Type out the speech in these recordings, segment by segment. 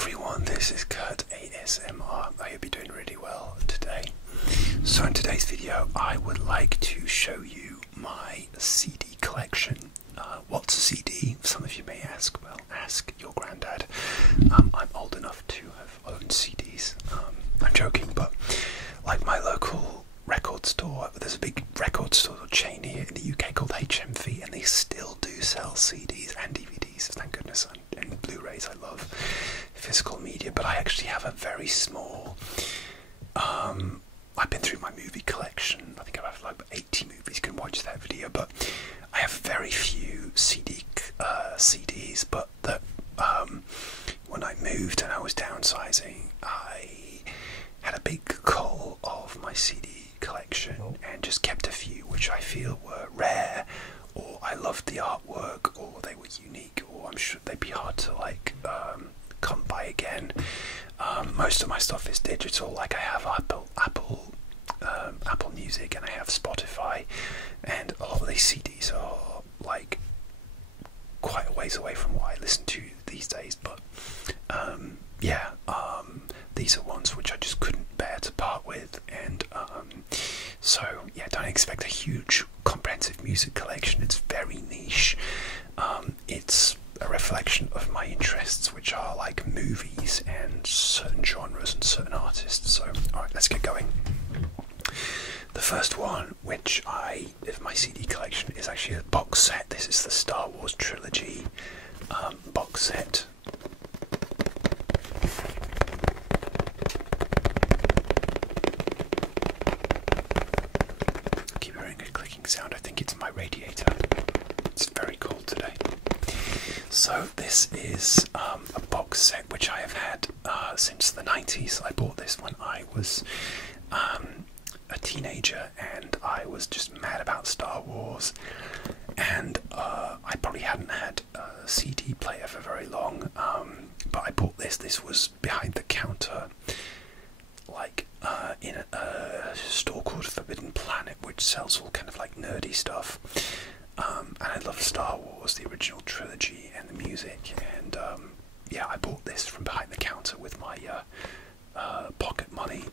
everyone, this is Kurt ASMR. I hope you're doing really well today. So in today's video I would like to show you my CD collection. What's a CD? Some of you may ask. Well, ask your granddad. I'm old enough to have owned CDs. I'm joking, but like my local record store, there's a big record store chain here in the UK called HMV, and they still do sell CDs and DVDs, thank goodness, and Blu-rays. I love physical media, but I actually have a very small, I've been through my movie collection. I think I have like 80 movies. You can watch that video, but I have very few CDs, but that when I moved and I was downsizing, I had a big cull of my CD collection and just kept a few which I feel were rare, or I loved the artwork, or they were unique, or I'm sure they'd be hard to like come by again. Most of my stuff is digital. Like I have Apple Music and I have Spotify, and a lot of these CDs are like quite a ways away from what I listen to these days, but these are ones which I just couldn't bear to part with, and so yeah, don't expect a huge comprehensive music collection. It's very niche. It's a reflection of my interests, which are like movies and certain genres and certain artists. So alright, let's get going. The first one which of my CD collection is actually a box set. This is the Star Wars Trilogy box set. I keep hearing a clicking sound. I think it's my radiator. It's very cold today. So this is a box set which I have had since the 90s. I bought this when I was a teenager and I was just mad about Star Wars, and I probably hadn't had a CD player for very long, but I bought this. This was behind the counter, like in a store called Forbidden Planet, which sells all kind of like nerdy stuff, and I love Star Wars, the original trilogy, and the music, and yeah, I bought this from behind the counter with my pocket money.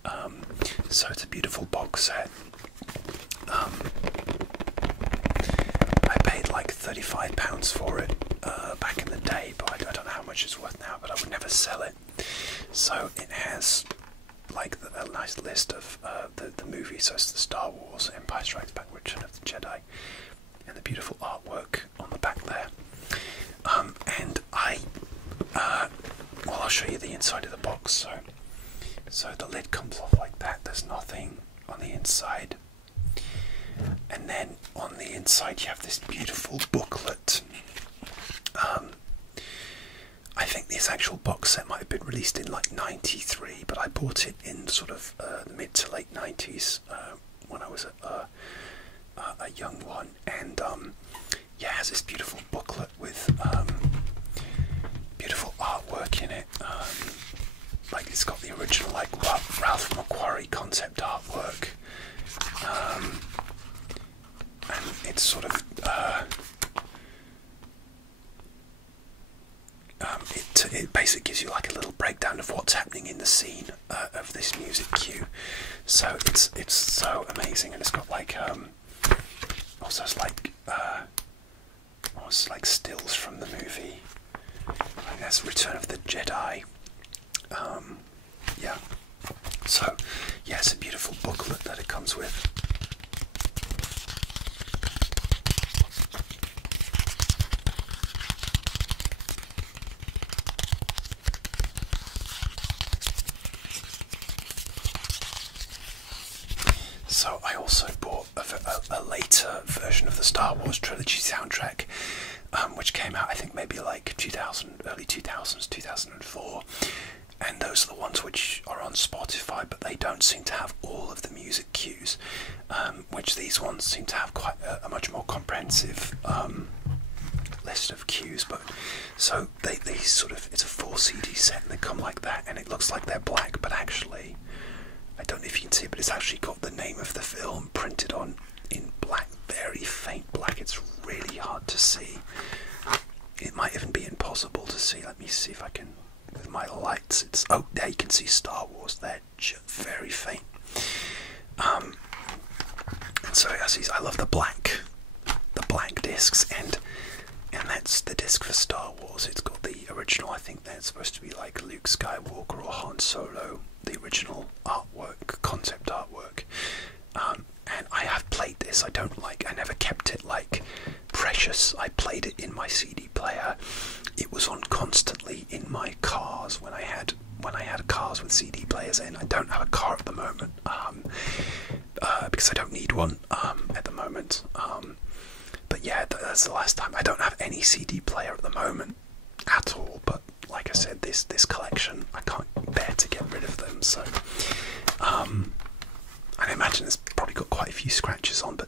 So it's a beautiful box set. I paid like £35 for it back in the day, but I don't know how much it's worth now, but I would never sell it. So it has like a nice list of the movies. So it's the Star Wars, Empire Strikes Back, Return of the Jedi, and the beautiful artwork on the back there. And well, I'll show you the inside of the box. So the lid comes off like that. There's nothing on the inside, and then on the inside you have this beautiful booklet. I think this actual box set might have been released in like '93, but I bought it in sort of the mid to late '90s when I was a young one, and yeah, it has this beautiful booklet with beautiful artwork in it. Like it's got the original like Ralph McQuarrie concept artwork, and it's sort of it basically gives you like a little breakdown of what's happening in the scene of this music cue. So it's so amazing, and it's got like also it's like almost like stills from the movie. I guess Return of the Jedi. Yeah, so yeah, it's a beautiful booklet that it comes with. So I also bought a later version of the Star Wars Trilogy soundtrack, which came out I think maybe like early 2000s, 2004. And those are the ones which are on Spotify, but they don't seem to have all of the music cues, which these ones seem to have quite a much more comprehensive list of cues. But so they sort of, it's a 4 CD set, and they come like that, and it looks like they're black, but actually, I don't know if you can see, but it's actually got the name of the film printed on in black, very faint black. It's really hard to see. It might even be impossible to see. Let me see if I can, with my lights. It's, oh, there you can see Star Wars there, just very faint. And so I love the black discs, and that's the disc for Star Wars. It's got the original. I think that's supposed to be like Luke Skywalker or Han Solo, the original artwork, concept artwork. And I have played this. I never kept it like precious. I played it in my CD player. It was on constantly in my cars when I had cars with CD players in. I don't have a car at the moment because I don't need one at the moment. But yeah, that's the last time. I don't have any CD player at the moment at all. But like I said, this collection, I can't bear to get rid of them. So I imagine it's probably got quite a few scratches on, but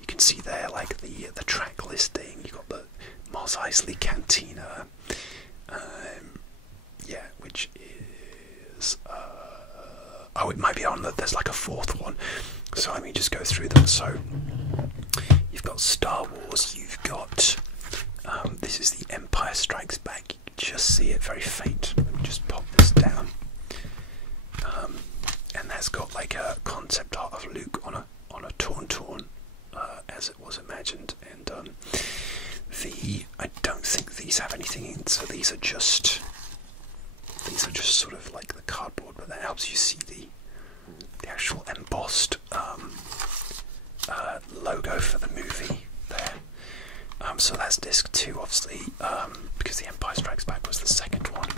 you can see there like the track listing. You got the Mos Eisley Cantina, yeah, which is oh, it might be on that. There's like a fourth one. So let me just go through them. So you've got Star Wars. You've got this is the Empire Strikes Back. You can just see it very faint. Let me just pop this down. And that's got like a concept art of Luke on a tauntaun, as it was imagined. And I don't think these have anything in, so these are just sort of like the cardboard, but that helps you see the actual embossed logo for the movie there. So that's disc 2, obviously, because the Empire Strikes Back was the second one.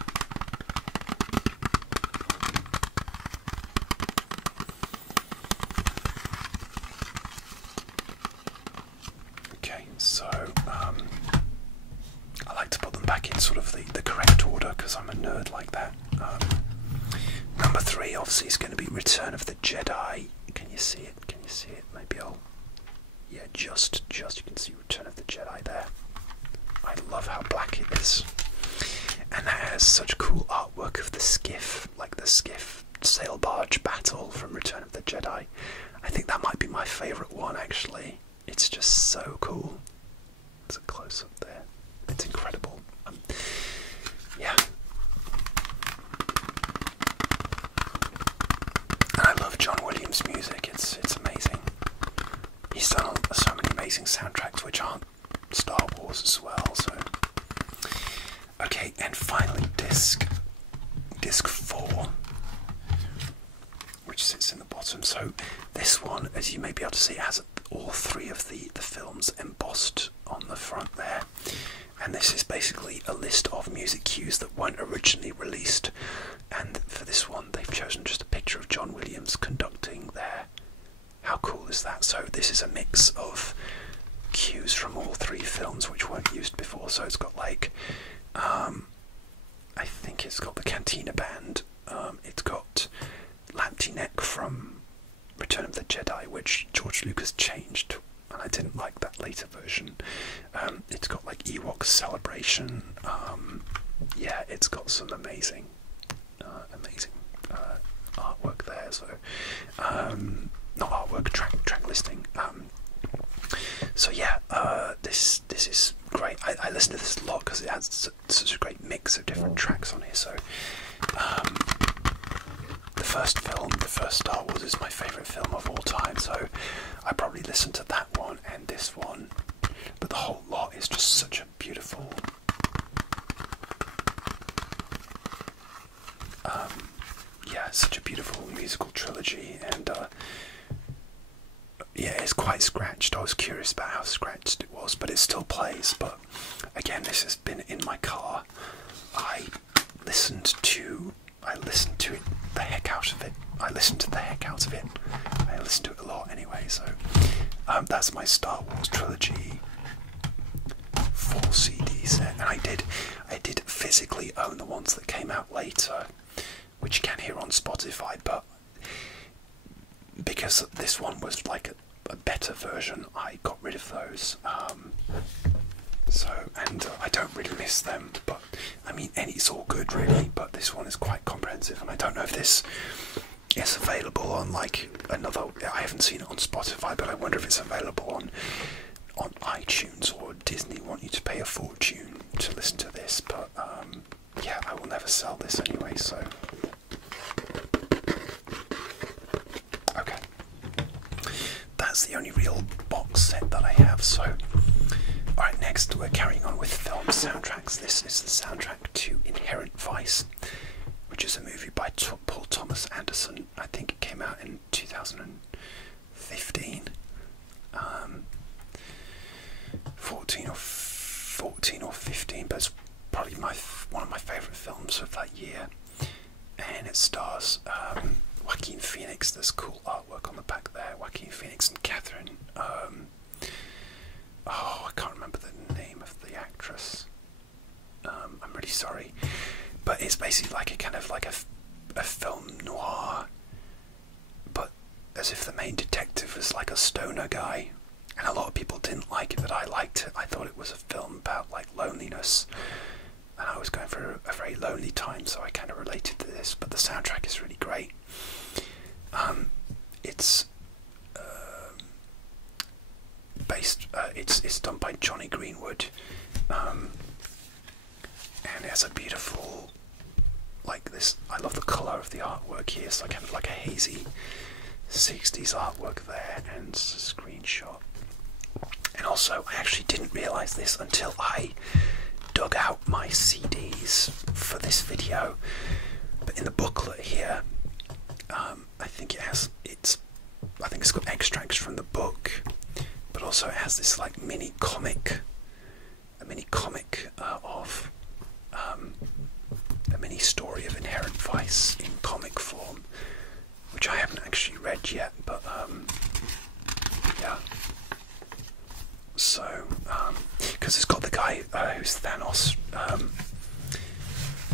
So I like to put them back in sort of the correct order because I'm a nerd like that. Number 3 obviously is going to be Return of the Jedi. Can you see it? Can you see it? Maybe I'll... Yeah, just you can see Return of the Jedi there. I love how black it is. And that has such cool artwork of the skiff, like the skiff sail barge battle from Return of the Jedi. I think that might be my favourite one actually. It's just so cool. There's a close-up there. It's incredible. Yeah. And I love John Williams' music. It's amazing. He's done so many amazing soundtracks which aren't Star Wars as well. So, okay, and finally disc 4, which sits in the bottom. So this one, as you may be able to see, has all 3 of the films embossed on the front there, and this is basically a list of music cues that weren't originally released, and for this one they've chosen just a picture of John Williams conducting there. How cool is that? So this is a mix of cues from all 3 films which weren't used before. So it's got like I think it's got the Cantina Band, it's got Lampty Neck from Return of the Jedi, which George Lucas changed, and I didn't like that later version. It's got like Ewok Celebration. Yeah, it's got some amazing artwork there. So, not artwork, track listing. So yeah, this is great. I listen to this a lot because it has such a great mix of different tracks on here. So. The first film, the first Star Wars, is my favourite film of all time, so I probably listen to that one and this one, but the whole lot is just such a beautiful yeah, such a beautiful musical trilogy. And yeah, it's quite scratched. I was curious about how scratched it was, but it still plays. But again, this has been in my car. I listened to it the heck out of it. I listened to it a lot anyway. So that's my Star Wars trilogy 4 CD set, and I did physically own the ones that came out later, which you can hear on Spotify, but because this one was like a better version, I got rid of those. And I don't really miss them, but I mean, it's all good really, but this one is quite comprehensive, and I don't know if this is available on like another, I haven't seen it on Spotify, but I wonder if it's available on iTunes, or Disney want you to pay a fortune to listen to this. But yeah, I will never sell this anyway, so. Okay. That's the only real box set that I have, so. Alright, next we're carrying on with film soundtracks. This is the soundtrack to Inherent Vice, which is a movie by Paul Thomas Anderson. I think it came out in 2015. 14 or 15, but it's probably one of my favourite films of that year. And it stars Joaquin Phoenix. There's cool artwork on the back there. Joaquin Phoenix and Catherine. I can't remember the name of the actress. I'm really sorry, but it's basically like a kind of like a film noir, but as if the main detective was like a stoner guy. And a lot of people didn't like it, but I liked it. I thought it was a film about like loneliness, and I was going through a very lonely time, so I kind of related to this. But the soundtrack is really great. It's it's done by Johnny Greenwood, and it has a beautiful, like this. I love the colour of the artwork here. It's like kind of like a hazy 60s artwork there, and it's a screenshot. And also, I actually didn't realise this until I dug out my CDs for this video. But in the booklet here, I think it's got extracts from the book, but also it has this like mini comic of a mini story of Inherent Vice in comic form, which I haven't actually read yet. But yeah. So, because it's got the guy who's Thanos,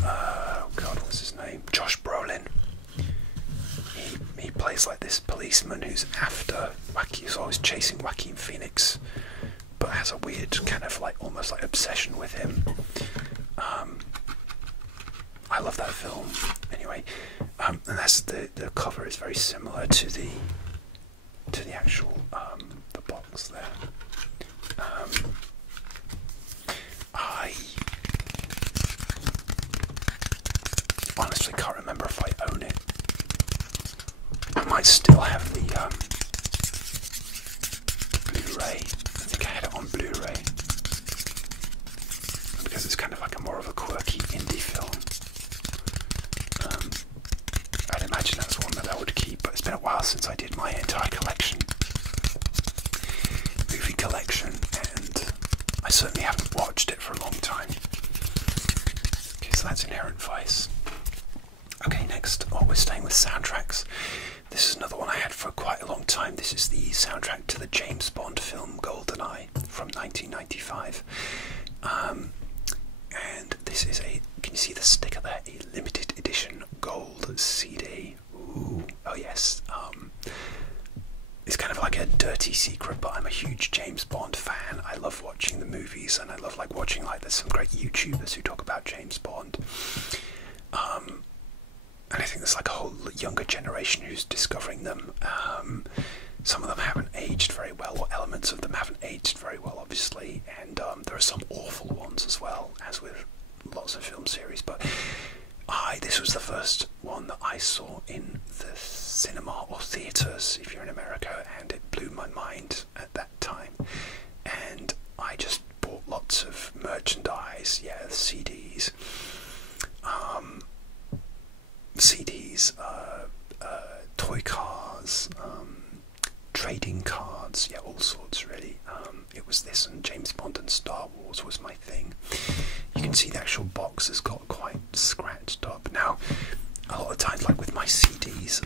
oh god, what's his name? Josh Brolin. He plays like this policeman who's he's always chasing Joaquin Phoenix, but has a weird kind of like almost like obsession with him. I love that film. Anyway, and that's the cover is very similar to the actual the box there. I honestly can't remember if I own it. I might still have the Blu-ray. I think I had it on Blu-ray because it's kind of like more of a quirky indie film. I'd imagine that's one that I would keep, but it's been a while since I did my entire movie collection, and I certainly haven't watched it for a long time. Okay, so that's Inherent Vice. Okay, next, we're staying with soundtracks. This is another one I had for quite a long time. This is the soundtrack to the James Bond film GoldenEye from 1995. And this is can you see the sticker there? A limited edition gold CD. Ooh, oh yes. It's kind of like a dirty secret, but I'm a huge James Bond fan. I love watching the movies, and I love like watching there's some great YouTubers who talk about James Bond. And I think there's like a whole younger generation who's discovering them. Some of them haven't aged very well, or elements of them haven't aged very well, obviously, and there are some awful ones as well, as with lots of film series. But this was the first one that I saw in the cinema or theatres, if you're in America, and it blew my mind at that time. And I just bought lots of merchandise, CDs, toy cars, trading cards, all sorts really. It was this, and James Bond and Star Wars was my thing. You can see the actual box has got quite scratched up. Now, a lot of times, like with my CDs,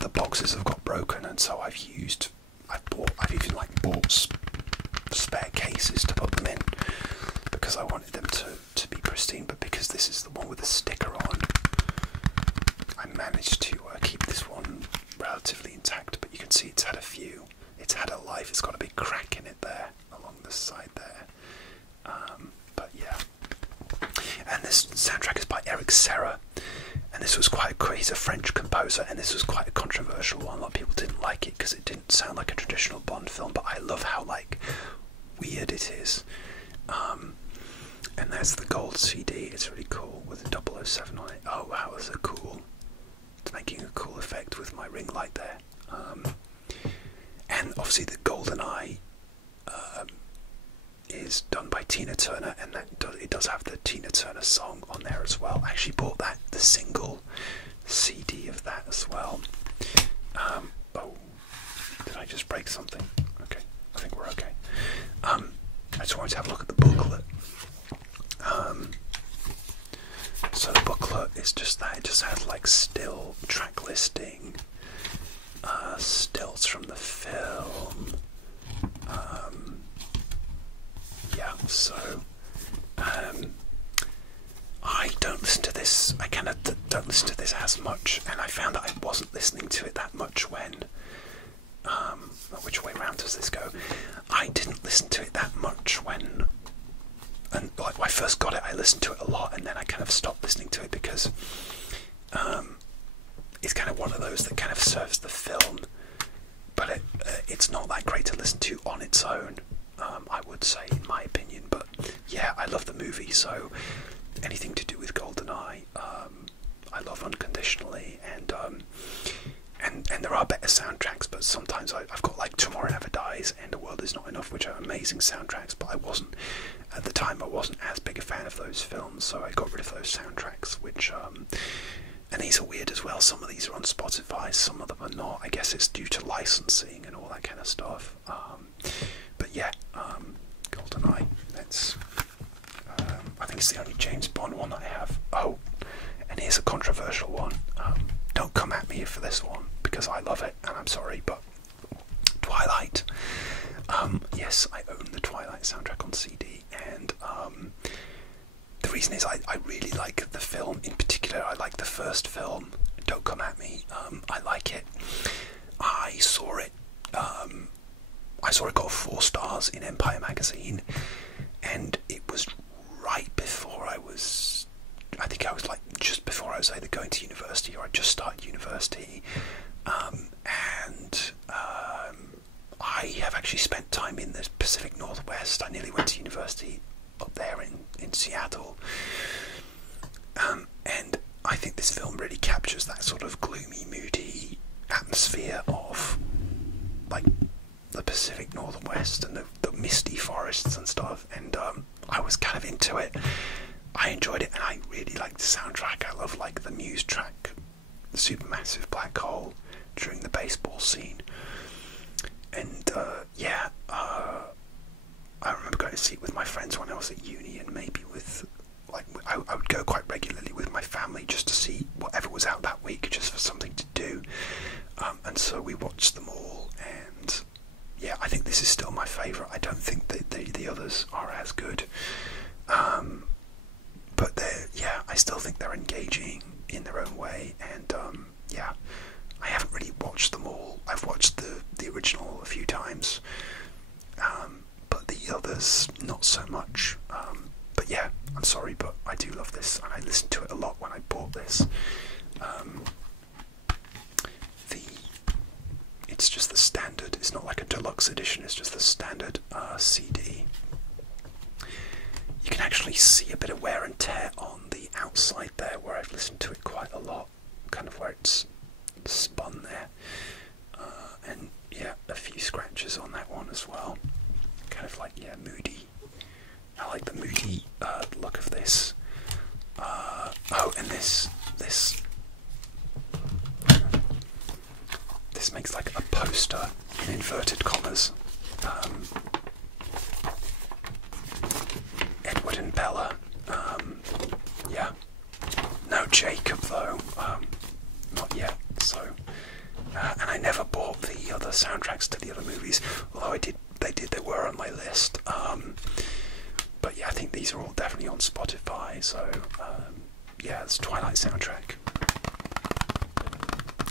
the boxes have got broken, and so I've even like bought spare cases to put them in, because I wanted them to be pristine. But because this is the one with the sticker on, I managed to keep this one relatively intact. But you can see it's had a life. It's got a big crack in it there along the side there. But yeah, and this soundtrack is by Eric Serra, and this was he's a French composer, and this was quite a controversial one. A lot of people didn't like it because it didn't sound like a traditional Bond film, but I love how like weird it is. And that's the gold CD. It's really cool with the 007 on it. Oh wow, that's so cool. It's making a cool effect with my ring light there. And obviously the golden eye is done by Tina Turner, and it does have the Tina Turner song on there as well. I actually bought the single CD of that as well. Oh, did I just break something? Okay, I think we're okay. I just wanted to have a look at the booklet. So the booklet is just that. It just has like still track listing, stills from the film. Yeah, so I don't listen to this. I kind of don't listen to this as much, and I found that I wasn't listening to it that much when. Which way round does this go? I didn't listen to it that much when. And like when I first got it, I listened to it a lot, and then I kind of stopped listening to it because it's kind of one of those that kind of serves the film, but it's not that great to listen to on its own. I would say, in my opinion, but yeah, I love the movie, so anything to do with GoldenEye, I love unconditionally, and there are better soundtracks, but sometimes I've got like Tomorrow Never Dies and A World Is Not Enough, which are amazing soundtracks, but at the time I wasn't as big a fan of those films, so I got rid of those soundtracks, which, and these are weird as well. Some of these are on Spotify, some of them are not. I guess it's due to licensing and all that kind of stuff. But yeah, GoldenEye, that's, I think it's the only James Bond one that I have. Oh, and here's a controversial one. Don't come at me for this one, because I love it, and I'm sorry, but Twilight. Yes, I own the Twilight soundtrack on CD, and the reason is I really like the film. In particular, I like the first film, Don't Come At Me. I like it. I saw it got 4 stars in Empire magazine, and it was right before I think I was like just before I was either going to university or I just started university, and I have actually spent time in the Pacific Northwest. I nearly went to university up there in Seattle, and I think this film really captures that sort of gloomy, moody atmosphere of like the Pacific Northwest and the misty forests and stuff, and I was kind of into it. I enjoyed it, and I really liked the soundtrack. I love like the Muse track, the Supermassive Black Hole during the baseball scene, and yeah, I remember going to see it with my friends when I was at uni, and maybe with like I would go quite regularly with my family just to see whatever was out that week, just for something to do, and so we watched them all, and yeah, I think this is still my favourite. I don't think that the others are as good, but yeah, I still think they're engaging in their own way, and yeah, I haven't really watched them all. I've watched the original a few times, but the others not so much. But yeah, I'm sorry, but I do love this, and I listened to it a lot when I bought this. It's just the standard. It's not like a deluxe edition. It's just the standard CD. You can actually see a bit of wear and tear on the outside there, where I've listened to it quite a lot, kind of where it's spun there, and yeah, a few scratches on that one as well. Kind of like, yeah, moody. I like the moody look of this. Oh, and this makes like a poster in inverted commas. Edward and Bella. Yeah. No Jacob though. Not yet. So, and I never bought the other soundtracks to the other movies, although they were on my list. But yeah, I think these are all definitely on Spotify. So, yeah, it's Twilight soundtrack.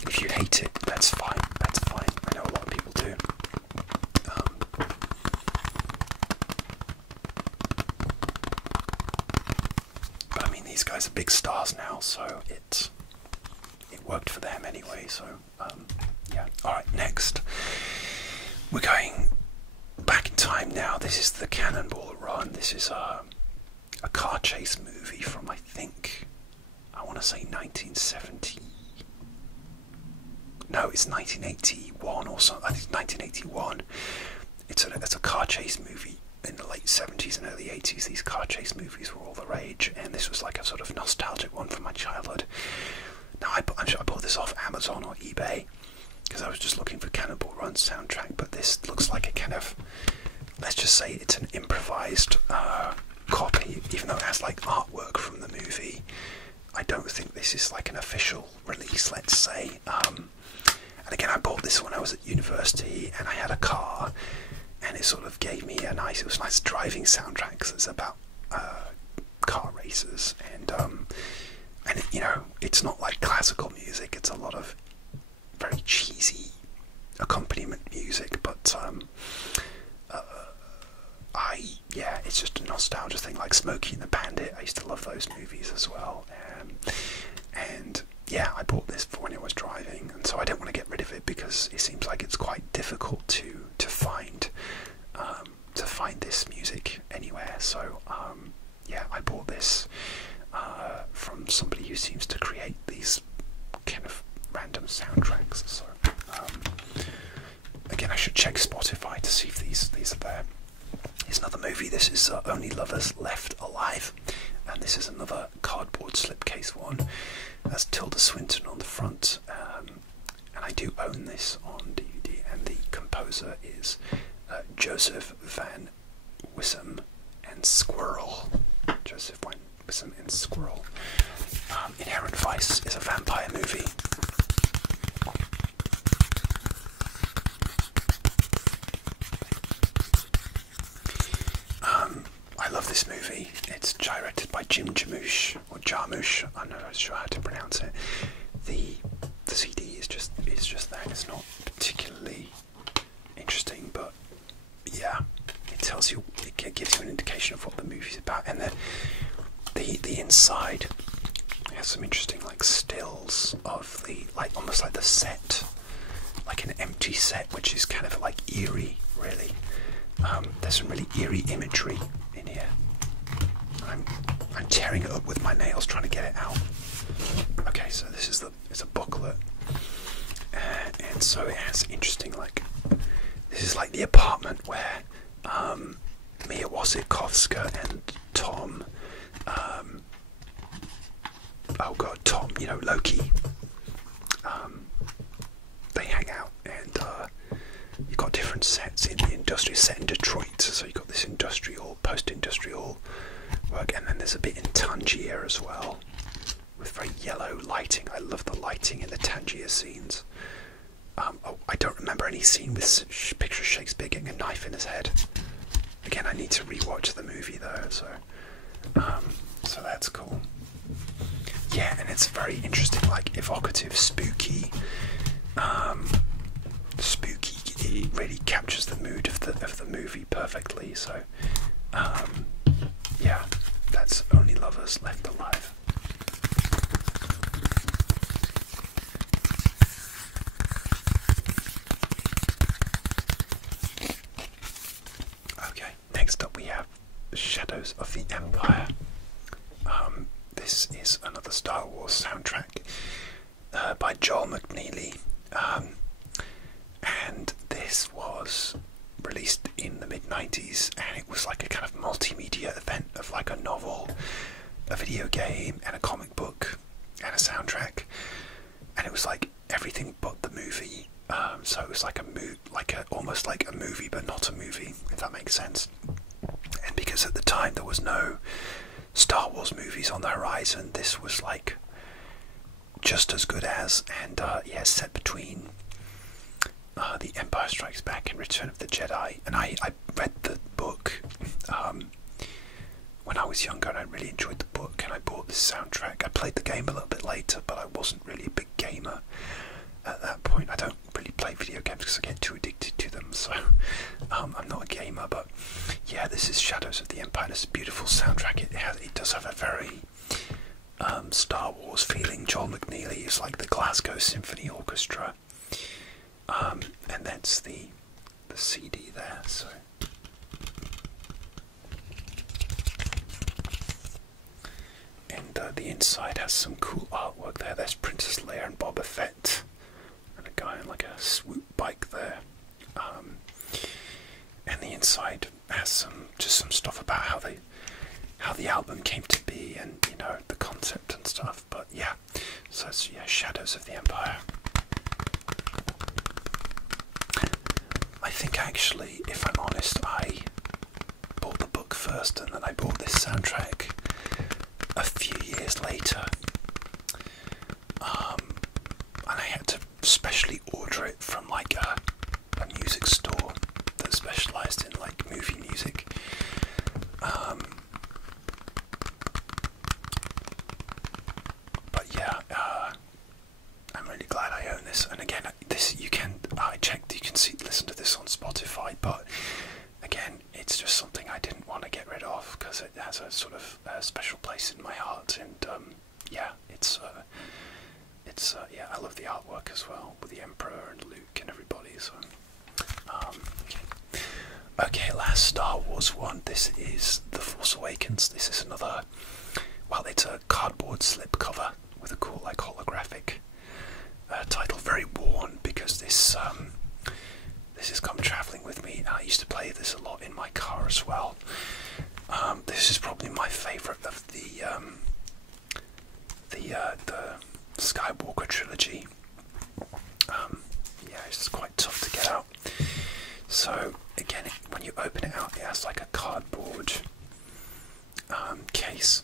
If you hate it, that's fine. That's fine. I know a lot of people do. But I mean, these guys are big stars now, so it worked for them anyway. So yeah. All right, next we're going back in time now. This is the Cannonball Run. This is a car chase movie from, I think, I want to say 1970. No, it's 1981 or something. I think it's 1981. It's a car chase movie in the late 70s and early 80s. These car chase movies were all the rage, and this was like a sort of nostalgic one from my childhood. Now, I'm sure I bought this off Amazon or eBay because I was just looking for Cannonball Run soundtrack, but this looks like a kind of, let's just say it's an improvised copy, even though it has like artwork from the movie. I don't think this is like an official release, let's say. And again, I bought this when I was at university, and I had a car, and it sort of gave me it was a nice driving soundtrack because it's about car races, and you know, it's not like classical music. It's a lot of very cheesy accompaniment music, but yeah, it's just a nostalgia thing, like Smokey and the Bandit. I used to love those movies as well, and yeah, I bought this for when I was driving, and so I don't want to get rid of it because it seems like it's quite difficult to find this music anywhere. So yeah, I bought this from somebody who seems to create these kind of random soundtracks. So again, I should check Spotify to see if these are there. Here's another movie. This is Only Lovers Left Alive, and this is another cardboard slipcase one. That's Tilda Swinton on the front, and I do own this on DVD, and the composer is Joseph Van Wissem and Squirrel. Joseph Van Wissem and Squirrel. Inherent Vice is a vampire movie. I love this movie. It's directed by Jim Jarmusch, or Jarmusch. I'm not sure how to pronounce it. The CD is just that. It's not particularly interesting, but yeah, it tells you, it gives you an indication of what the movie's about, and the inside has some interesting like stills of the almost like the set, like an empty set, which is kind of like eerie, really. There's some really eerie imagery in here. I'm tearing it up with my nails trying to get it out. Okay, so this is it's a booklet, and so it has interesting, like, this is like the apartment where Mia Wasikowska and Tom, Tom, you know, Loki, they hang out, and you've got different sets in the industrial set in Detroit, so you've got this industrial, post-industrial work, and then there's a bit in Tangier as well, with very yellow lighting. I love the lighting in the Tangier scenes. I don't remember any scene with picture of Shakespeare getting a knife in his head. Again, I need to rewatch the movie though, so that's cool. Yeah, and it's very interesting, like evocative, spooky. It really captures the mood of the movie perfectly. So, yeah, that's Only Lovers Left Alive. Okay, next up we have Shadows of the Empire. This is another Star Wars soundtrack by Joel McNeely. And this was released in the mid-90s, and it was like a kind of multimedia event of like a novel, a video game, and a comic book, and a soundtrack, and it was like everything but the movie. So it was like almost like a movie but not a movie, if that makes sense. And because at the time there was no Star Wars movies on the horizon, this was like just as good as, and yeah, set between The Empire Strikes Back and Return of the Jedi. And I read the book when I was younger, and I really enjoyed the book, and I bought this soundtrack. I played the game a little bit later, but I wasn't really a big gamer at that point. I don't really play video games because I get too addicted to them, so I'm not a gamer. But yeah, this is Shadows of the Empire. It's a beautiful soundtrack. It does have a very Star Wars feeling. Joel McNeely is like the Glasgow Symphony Orchestra, and that's the CD there. So and the inside has some cool artwork there. There's Princess Leia and Boba Fett, and a guy on like a swoop bike there. And the inside has just some stuff about how the album came to be, and you know, the concept and stuff. But yeah, so it's Shadows of the Empire. I think actually, if I'm honest, I bought the book first and then I bought this soundtrack a few years later. And I had to specially order it from like a music store that specialised in like movie music. But yeah, I'm really glad I own this. And again, I checked, you can listen to this on Spotify, but again, it's just something I didn't want to get rid of because it has a sort of special place in my heart. And yeah, yeah, I love the artwork as well with the Emperor and Luke and everybody. So okay, last Star Wars one. This is The Force Awakens. This is another, well, it's a cardboard slipcover with a cool like holographic title. Very worn because this has come travelling with me. I used to play this a lot in my car as well. This is probably my favourite of the Skywalker trilogy. Yeah, it's quite tough to get out. So again, when you open it out, it has like a cardboard case.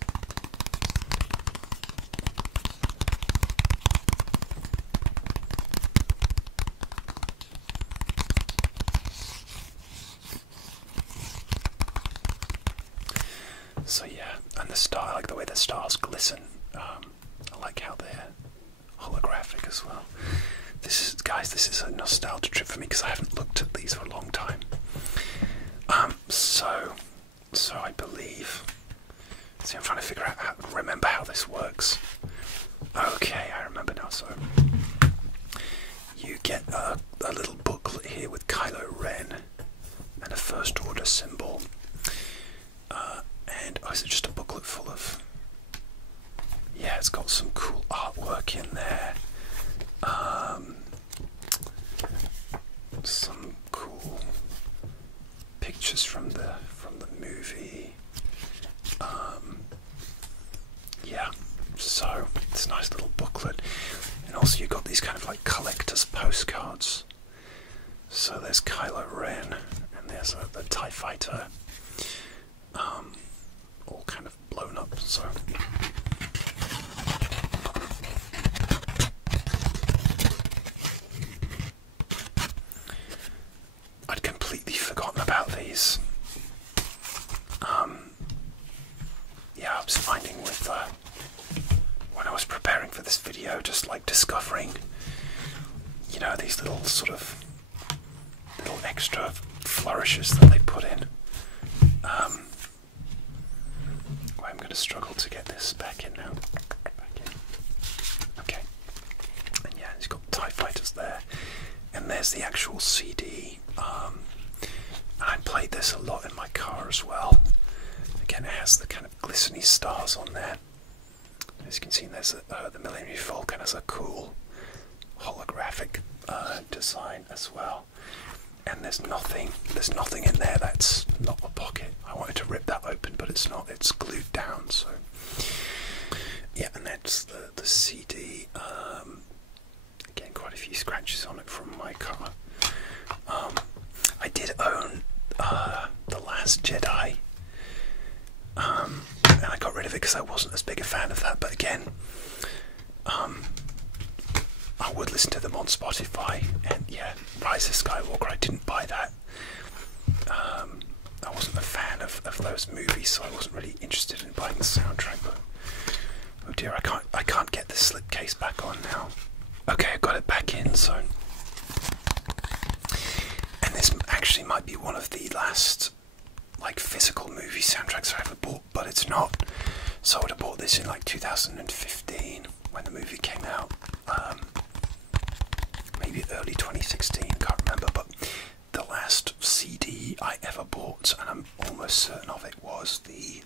So yeah, and I like the way the stars glisten. I like how they're holographic as well. This is a nostalgia trip for me because I haven't looked at these for a long time. So I believe. See, I'm trying to figure out remember how this works. Okay, I remember now. So you get a little booklet here with Kylo Ren and a First Order symbol. And is it just a booklet full of? Yeah, it's got some cool artwork in there. Some cool pictures from the movie. Yeah, so it's a nice little booklet, and also you've got these kind of like collector's postcards. So there's Kylo Ren, and there's the TIE Fighter. All kind of blown up, so I'd completely forgotten about these. Yeah, I was finding with when I was preparing for this video, just like discovering, you know, these little extra flourishes that they put in. I'm going to struggle to get this back in now. Okay. And yeah, it's got TIE Fighters there. And there's the actual CD. I played this a lot in my car as well. Again, it has the kind of glistening stars on there. As you can see, there's the Millennium Falcon has a cool holographic design as well. And there's nothing in there that's not a pocket. I wanted to rip that open, but it's not. It's glued down. So yeah, and that's the CD. Again, quite a few scratches on it from my car. I did own The Last Jedi, and I got rid of it because I wasn't as big a fan of that. But again, I would listen to them on Spotify, and yeah, Rise of Skywalker, I didn't buy that. I wasn't a fan of those movies, so I wasn't really interested in buying the soundtrack. But oh dear, I can't get the slipcase back on now. Okay, I got it back in, so. And this actually might be one of the last like physical movie soundtracks I ever bought, but it's not. So I would have bought this in like 2015 when the movie came out. Maybe early 2016, can't remember, but the last CD I ever bought, and I'm almost certain of it, was the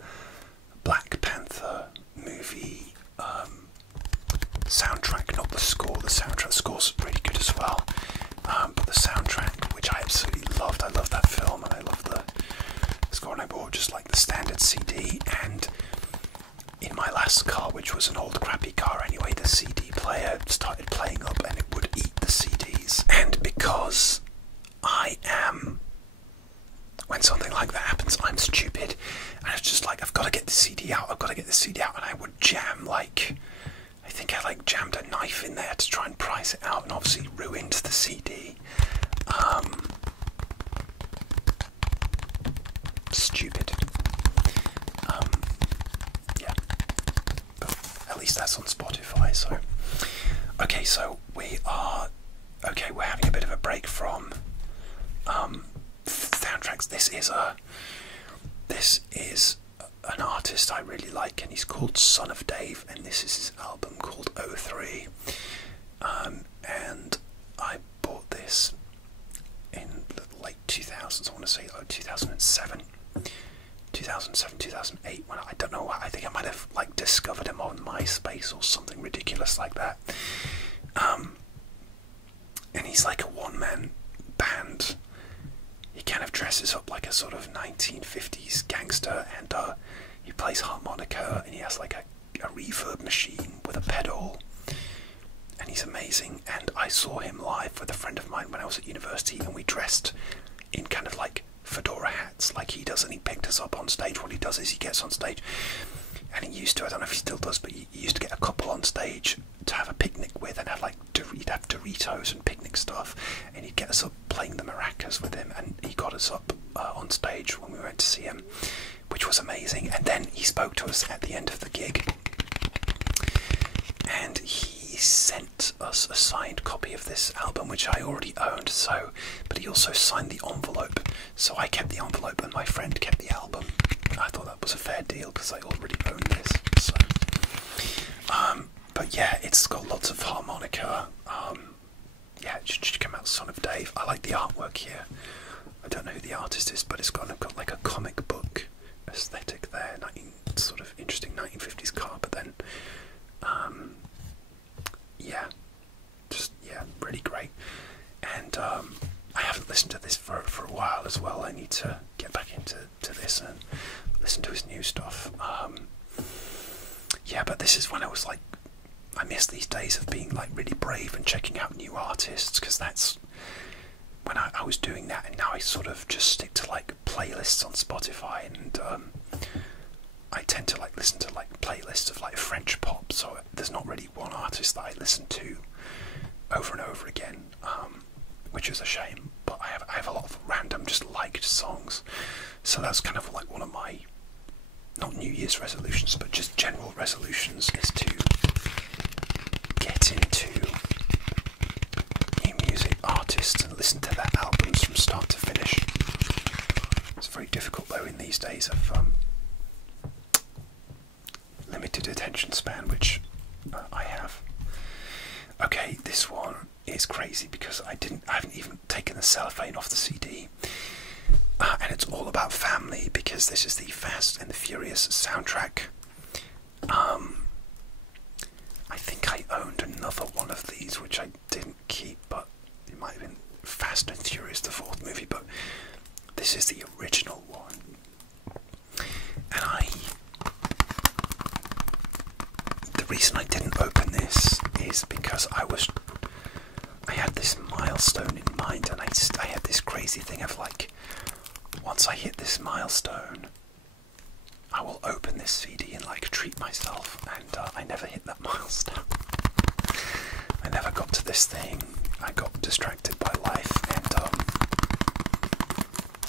Black Panther movie soundtrack, not the score. The soundtrack, the score's really good as well. But the soundtrack, which I absolutely loved. I love that film, and I love the score. And I bought just like the standard CD. And in my last car, which was an old crappy car anyway, the CD player started playing up, and it would eat the CDs. And because I am, when something like that happens, I'm stupid, and it's just like, I've got to get the CD out. I've got to get the CD out, and I would jam like. I think I like jammed a knife in there to try and price it out, and obviously ruined the CD. Stupid. Yeah. But at least that's on Spotify, so. Okay, so we're having a bit of a break from soundtracks. This is an artist I really like, and he's called Son of Dave, and this is his album called O3. And I bought this in the late 2000s, I want to say 2007, 2008, when I don't know what, I think I might have like discovered him on MySpace or something ridiculous like that. And he's like a one-man band. He kind of dresses up like a sort of 1950s gangster, and he plays harmonica, and he has like a reverb machine with a pedal, and he's amazing. And I saw him live with a friend of mine when I was at university, and we dressed in kind of like fedora hats like he does, and he picked us up on stage. What he does is he gets on stage, and he used to, I don't know if he still does, but he used to get a couple on stage to have a picnic with, and have like he'd have Doritos and picnic stuff, and he'd get us up playing the maracas with him, and he got us up on stage when we went to see him, which was amazing. And then he spoke to us at the end of the gig, and he sent us a signed copy of this album, which I already owned, but he also signed the envelope, so I kept the envelope and my friend kept the album. I thought that was a fair deal because I already owned this. So but yeah, it's got lots of harmonica. Yeah, it should come out, Son of Dave. I like the artwork here. I don't know who the artist is, but it's got like a comic book aesthetic there. Sort of interesting 1950s car, but then really great. And I haven't listened to this for a while as well. I need to get back into this and listen to his new stuff. Yeah, but this is when I was like, I miss these days of being like really brave and checking out new artists, because that's when I was doing that, and now I sort of just stick to like playlists on Spotify, and I tend to like listen to like playlists of like French pop, so there's not really one artist that I listen to over and over again, which is a shame. But I have a lot of random just liked songs, so that's kind of like one of my, not New Year's resolutions, but just general resolutions, is to get into new music artists and listen to their albums from start to finish. It's very difficult though in these days of limited attention span, which I have. Okay, this one is crazy because I haven't even taken the cellophane off the CD. And it's all about family, because this is the Fast and the Furious soundtrack. I think I owned another one of these which I didn't keep, but it might have been Fast and Furious, the fourth movie, but this is the original one. And the reason I didn't open this is because I had this milestone in mind, and I had this crazy thing of like, once I hit this milestone, I will open this CD and like treat myself, and I never hit that milestone. I never got to this thing. I got distracted by life, and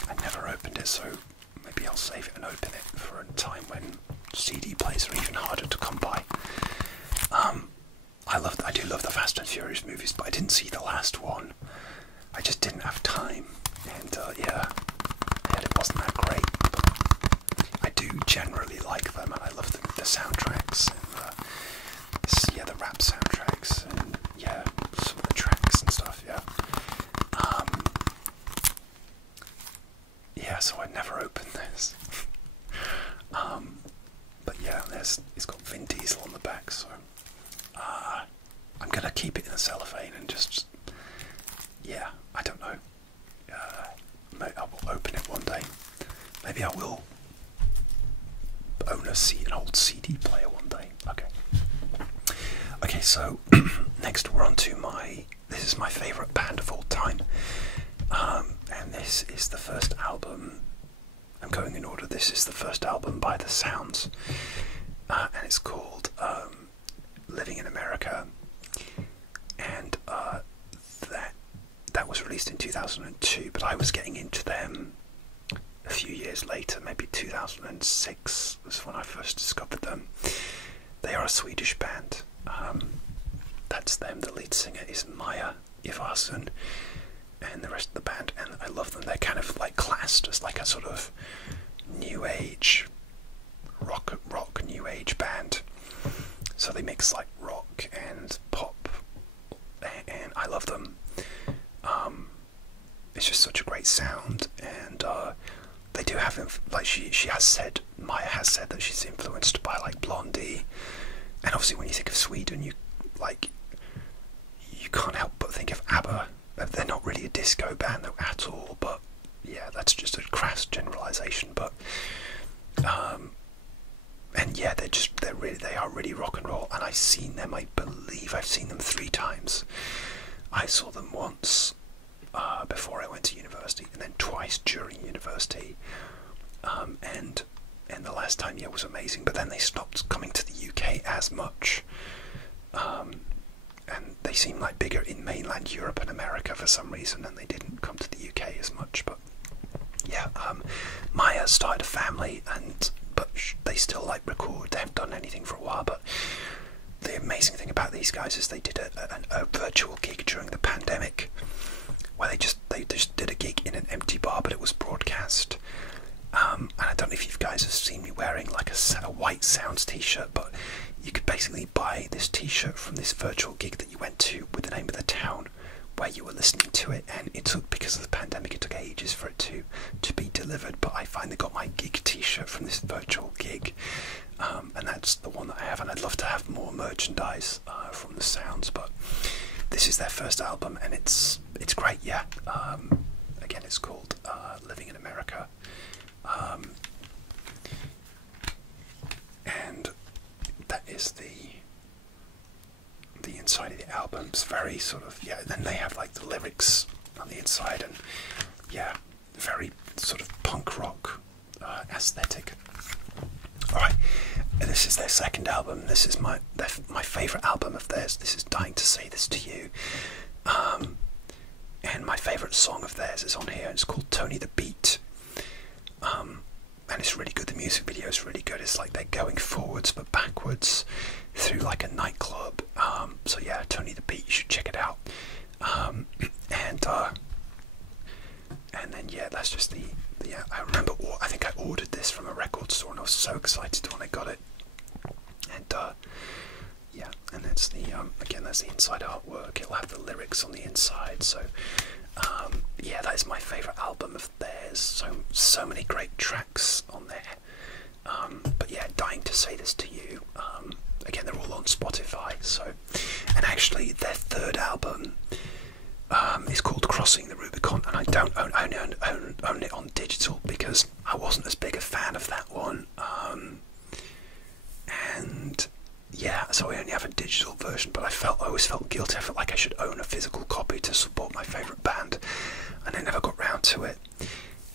I never opened it, so maybe I'll save it and open it for a time when CD players are even harder to come by. I do love the Fast and Furious movies, but I didn't see the last one. I just didn't have time, and yeah, it wasn't that great. But I do generally like them, and I love the soundtracks, and the rap soundtracks, and yeah, some of the tracks and stuff. Yeah, so I never opened this. But yeah, it's got vintage gonna keep it in the cellophane and just, yeah, I don't know. Maybe I will open it one day. Maybe I will own an old CD player one day. Okay, so next we're on to this is my favourite band of all time. And this is the first album, I'm going in order, this is the first album by The Sounds. And it's called Living in America. And that was released in 2002, but I was getting into them a few years later, maybe 2006 was when I first discovered them. They are a Swedish band. That's them. The lead singer is Maja Ivarsson, and the rest of the band, and I love them. They're kind of like classed as like a sort of new age rock new age band. So they mix like rock and pop, and I love them. It's just such a great sound, and they do have, like she has said, Maya has said that she's influenced by like Blondie, and obviously when you think of Sweden, you can't help but think of ABBA. They're not really a disco band though at all, but yeah, that's just a crass generalisation. But and yeah, they are really rock and roll, and I've seen them. I believe I've seen them 3 times. I saw them once before I went to university, and then twice during university, and the last time, yeah, was amazing. But then they stopped coming to the UK as much, and they seem like bigger in mainland Europe and America for some reason, and they didn't come to the UK as much. But yeah, Maya started a family, but they still like record. They haven't done anything for a while, but the amazing thing about these guys is they did a virtual gig during the pandemic, where they just did a gig in an empty bar, but it was broadcast. And I don't know if you guys have seen me wearing like a White Sounds t-shirt, but you could basically buy this t-shirt from this virtual gig that you went to with the name of the town where you were listening to it, and it took, because of the pandemic, it took ages for it to be delivered, but I finally got my gig t-shirt from this virtual gig, and that's the one that I have, and I'd love to have more merchandise from The Sounds, but this is their first album, and it's great, yeah. Again, it's called Living in America, and that is the inside of the album. It's very sort of, yeah, then they have like the lyrics on the inside, and yeah, very sort of punk rock aesthetic. Alright, this is their second album. This is my favourite album of theirs. This is Dying to Say This to You, and my favourite song of theirs is on here. It's called Tony the Beat, and it's really good. The music video is really good. It's like they're going forwards but backwards through like a nightclub. So yeah, Tony the Beat, you should check it out. And then yeah, that's just the I remember, I think I ordered this from a record store, and I was so excited when I got it. And yeah, and that's the again, that's the inside artwork. It'll have the lyrics on the inside. So yeah, that is my favourite album of theirs. So many great tracks on there. But yeah, Dying to Say This to You. Again, they're all on Spotify. So, and actually, their third album is called Crossing the Rubicon, and I don't own it on digital because I wasn't as big a fan of that one. And yeah, so I only have a digital version, but I always felt guilty. I felt like I should own a physical copy to support my favourite band, and I never got round to it.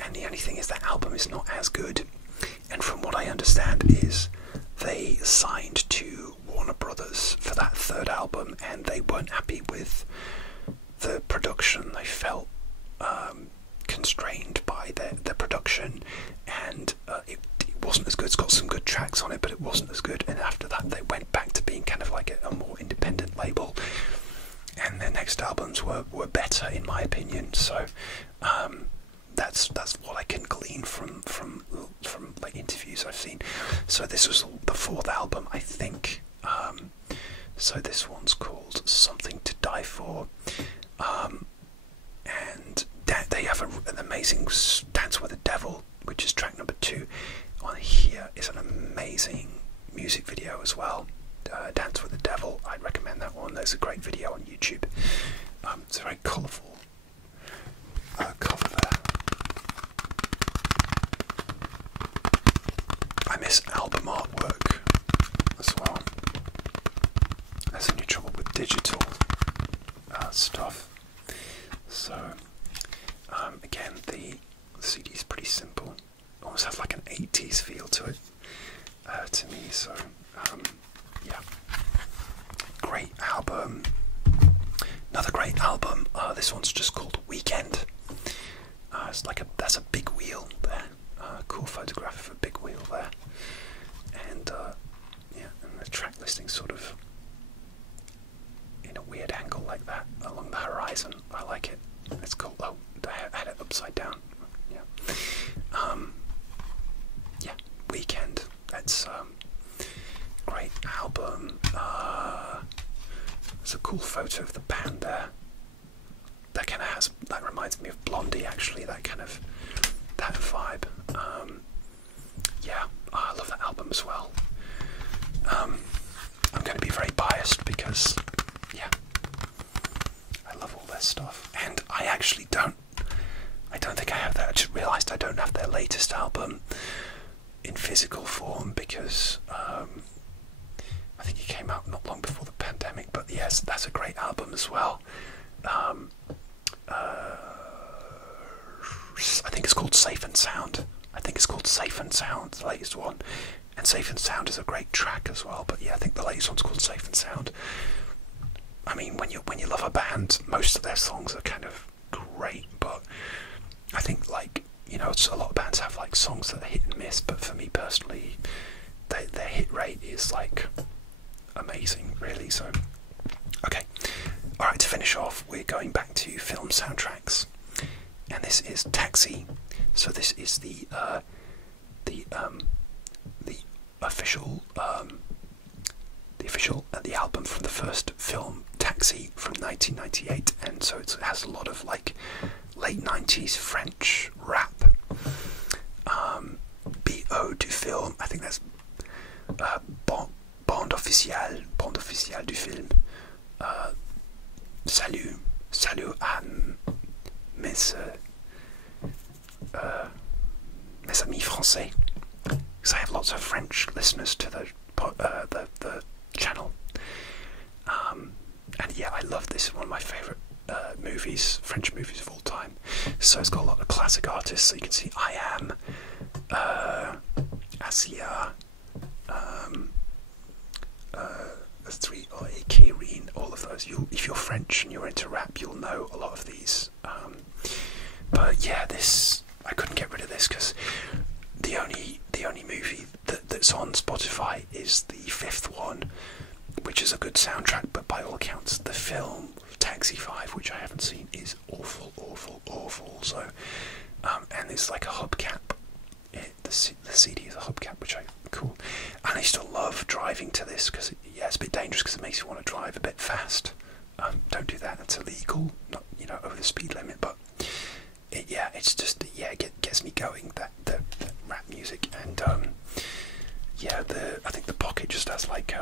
And the only thing is, that album is not as good. And from what I understand is, they signed to Warner Brothers for that third album, and they weren't happy with the production. They felt constrained by the production, and it wasn't as good. It's got some good tracks on it, but it wasn't as good. And after that, they went back to being kind of like a more independent label, and their next albums were better, in my opinion. So that's what I can glean from like interviews I've seen. So this was the fourth album, I think. So this one's called Something to Die For, and they have an amazing Dance with the Devil, which is track number 2. On here is an amazing music video as well. Dance with the Devil. I'd recommend that one. There's a great video on YouTube. It's a very colourful cover there. I miss album artwork as well. That's any trouble with digital stuff. So again, the CD is pretty simple. Almost has like an 80s feel to it to me. So yeah, great album. Another great album. This one's just called Weekend. It's like that's a big wheel there. Cool photograph of a big wheel there. And yeah, and the track listing sort of in a weird angle like that along the horizon. I like it. It's cool. Oh, I had it upside down. Yeah. Yeah, Weekend. That's great album. There's a cool photo of the band there. That kind of that reminds me of Blondie, actually. That vibe. Yeah, I love that album as well. I'm going to be very biased because, yeah, I love all their stuff. And I actually don't think I have that. I just realised I don't have their latest album in physical form because I think it came out not long before the pandemic. But yes, that's a great album as well. I think it's called Safe and Sound. The latest one. And Safe and Sound is a great track as well. But yeah, I think the latest one's called Safe and Sound. I mean, when you love a band, most of their songs are kind of great. But I think, like, you know, a lot of bands have like songs that are hit and miss. But for me personally, their hit rate is like amazing, really. So, okay. Alright, to finish off, we're going back to film soundtracks, and this is Taxi. So this is the album from the first film, Taxi, from 1998, and so it has a lot of like late 90s French rap. BO du film, I think that's bande officielle du film. Salut à mes amis français, because I have lots of French listeners to the channel. And yeah, I love this. It's one of my favourite French movies of all time. So it's got a lot of classic artists. So you can see I Am, Asia, Keirin, all of those. If you're French and you're into rap, you'll know a lot of these. But yeah, I couldn't get rid of this because the only movie that's on Spotify is the fifth one, which is a good soundtrack. But by all accounts, the film Taxi 5, which I haven't seen, is awful. So, and it's like a hubcap. The CD is a hubcap, which cool. And I used to love driving to this because it's a bit dangerous because it makes you want to drive a bit fast. Don't do that; it's illegal. Not over the speed limit, but it's just it gets me going. The rap music, and I think the pocket just has like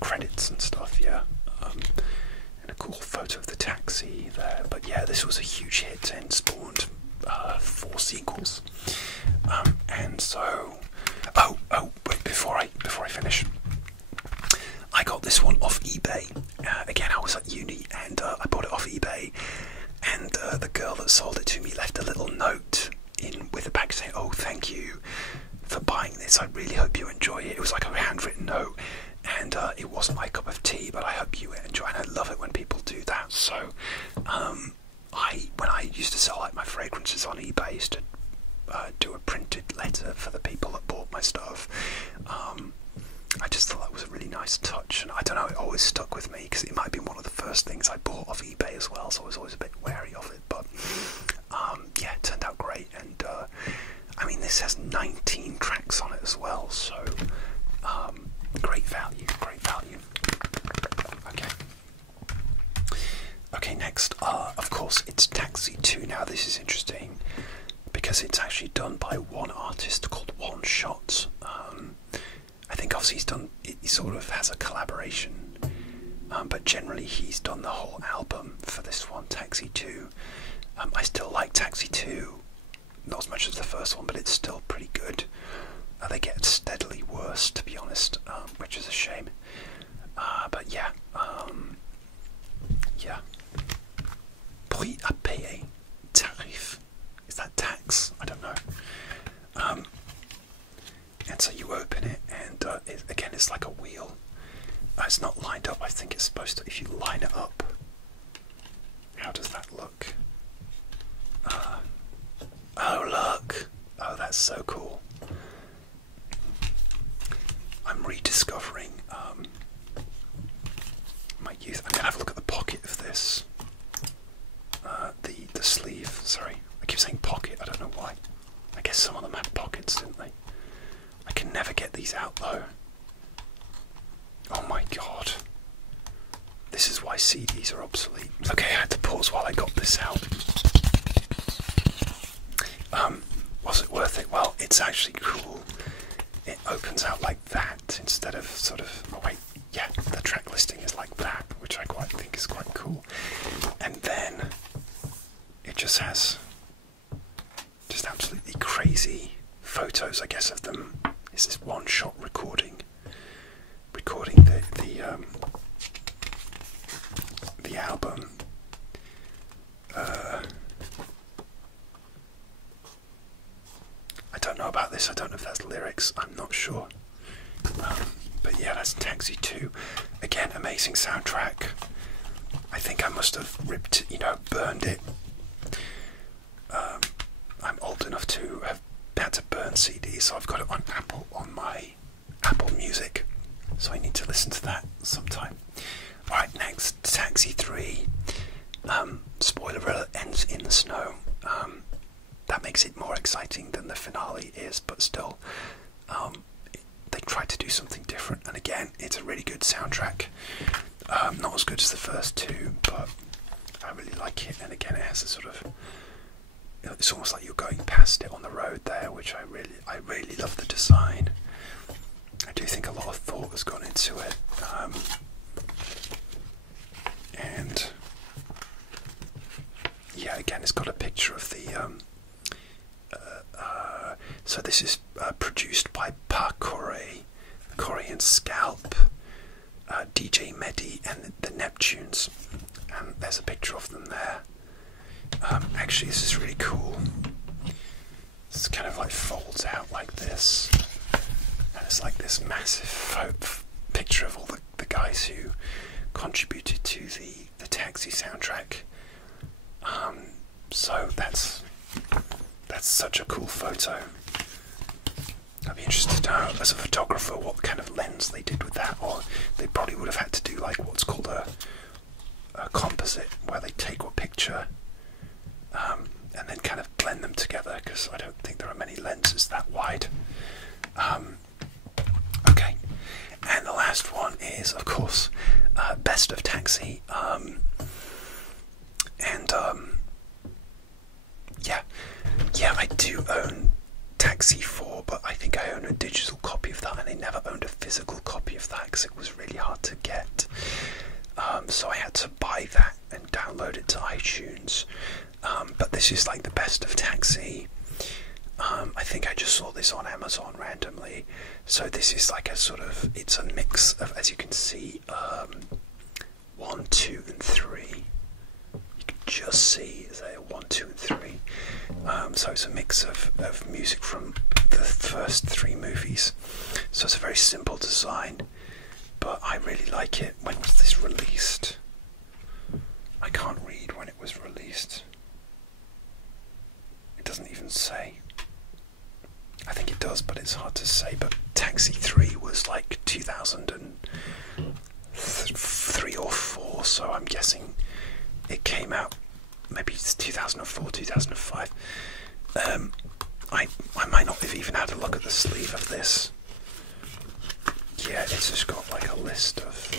credits and stuff. And a cool photo of the taxi there. But yeah, this was a huge hit and spawned 4 sequels. And so, wait, before I finish, I got this one off eBay. Again, I was at uni and I bought it off eBay, and the girl that sold it to me left a little note with a bag saying, "Oh, thank you for buying this. I really hope you enjoy it." It was like a handwritten note, and it wasn't my cup of tea, but I hope you enjoy it. And I love it when people do that. So, when I used to sell like my fragrances on eBay, I used to do a printed letter for the people that bought my stuff. I just thought that was a really nice touch, and I don't know, it always stuck with me because it might have been one of the first things I bought off eBay as well, so I was always a bit wary of it. But it turned out great, and I mean, this has 19 tracks on it as well, so great value. Okay, next, of course, it's Taxi 2. Now this is interesting because it's actually done by one artist called One Shot. I think obviously he's done, he sort of has a collaboration, but generally he's done the whole album for this one, Taxi 2. I still like Taxi 2, not as much as the first one, but it's still pretty good. They get steadily worse, to be honest, which is a shame. But yeah, yeah. Prix à payer, tarif. Is that tax? I don't know. And so you open it, and again, it's like a wheel. It's not lined up. I think it's supposed to. If you line it up, how does that look? Oh look! Oh, that's so cool. I'm rediscovering my youth. I'm gonna have a look at the pocket of this. The sleeve. Sorry, I keep saying pocket. I don't know why. I guess some of them had pockets, didn't they? I can never get these out though. Oh my god. This is why CDs are obsolete. Okay, I had to pause while I got this out. Was it worth it? Well, it's actually cool. It opens out like that instead of sort of, oh wait, yeah, the track listing is like that, which I quite think is quite cool. And then it just has just absolutely crazy photos, I guess, of them. It's this one-shot recording the album. I don't know about this. I don't know if that's lyrics. I'm not sure. But yeah, that's Taxi 2. Again, amazing soundtrack. I think I must have ripped, burned it. I'm old enough to have had to burn CDs, so I've got it on my Apple Music. So I need to listen to that sometime. Alright, next, Taxi 3. Spoiler alert, ends in the snow. That makes it more exciting than the finale is, but still, they tried to do something different. And again, it's a really good soundtrack. Not as good as the first two, but I really like it. And again, it has a sort of, it's almost like you're going past it on the road there, which I really love the design. I do think a lot of thought has gone into it. And yeah, again, it's got a picture of the so this is produced by Pa Korean Scalp, DJ Mehdi, and the Neptunes, and there's a picture of them there. Actually, this is really cool. It's kind of like folds out like this, and it's like this massive picture of all the guys who contributed to the Taxi soundtrack. So that's such a cool photo. I'd be interested to know, as a photographer, what kind of lens they did with that, or they probably would have had to do like what's called a composite, where they take a picture and then kind of blend them together, because I don't think there are many lenses that wide. Okay, and the last one is, of course, Best of Taxi, yeah, I do own Taxi 4, but I think I own a digital copy of that, and I never owned a physical copy of that because it was really hard to get. So I had to buy that and download it to iTunes. But this is like the Best of Taxi. I think I just saw this on Amazon randomly. So this is like a sort of, it's a mix of, as you can see, 1, 2, and 3. You can just see there 1, 2, and 3. So it's a mix of music from the first 3 movies. So it's a very simple design, but I really like it. When was this released? I can't read when it was released. It doesn't even say. I think it does, but it's hard to say. But Taxi 3 was like 2003 or 4, so I'm guessing it came out maybe 2004, 2005. I might not have even had a look at the sleeve of this. Yeah, it's just got like a list of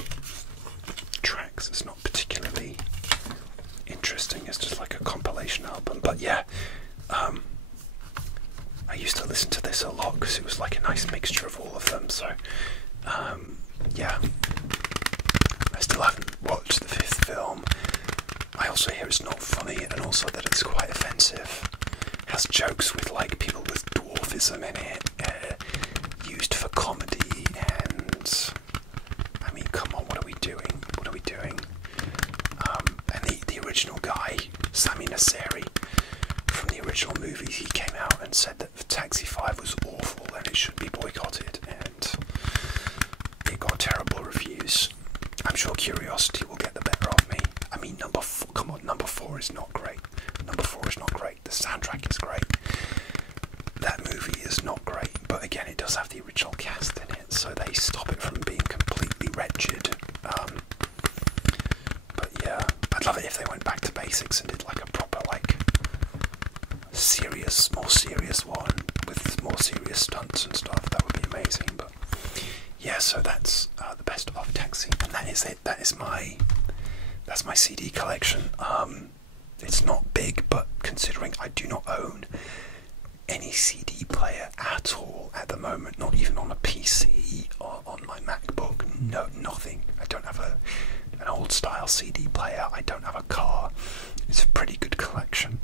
tracks. It's not particularly interesting. It's just like a compilation album. But yeah, I used to listen to this this a lot because it was like a nice mixture of all of them. So yeah, I still haven't watched the 5th film. I also hear it's not funny, and also that it's quite offensive. It has jokes with like people with dwarfism in it, used for comedy, and I mean, come on, what are we doing? What are we doing? And the original guy, Sami Nasseri, from the original movies, he came out and said that Taxi 5 was awful and it should be boycotted, and it got terrible reviews. I'm sure curiosity will get the better of me. I mean, number 4 is not great. Number 4 is not great. The soundtrack is great. That movie is not great, but again, it does have the original cast in it, so they stop it from being completely wretched. But yeah, I'd love it if they went back to basics and did like a proper, like, more serious one with more serious stunts and stuff. That would be amazing. But yeah, so that's the best of Taxi, and that is it. That's my CD collection. It's not big, but considering I do not own any CD player at all at the moment, not even on a PC or on my MacBook, no, nothing. I don't have an old style CD player, I don't have a car. It's a pretty good collection.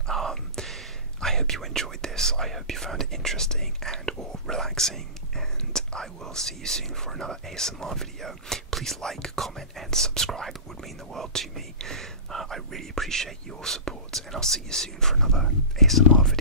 I hope you enjoyed this. I hope you found it interesting and or relaxing, and I will see you soon for another ASMR video. Please like, comment and subscribe. It would mean the world to me. I really appreciate your support, and I'll see you soon for another ASMR video.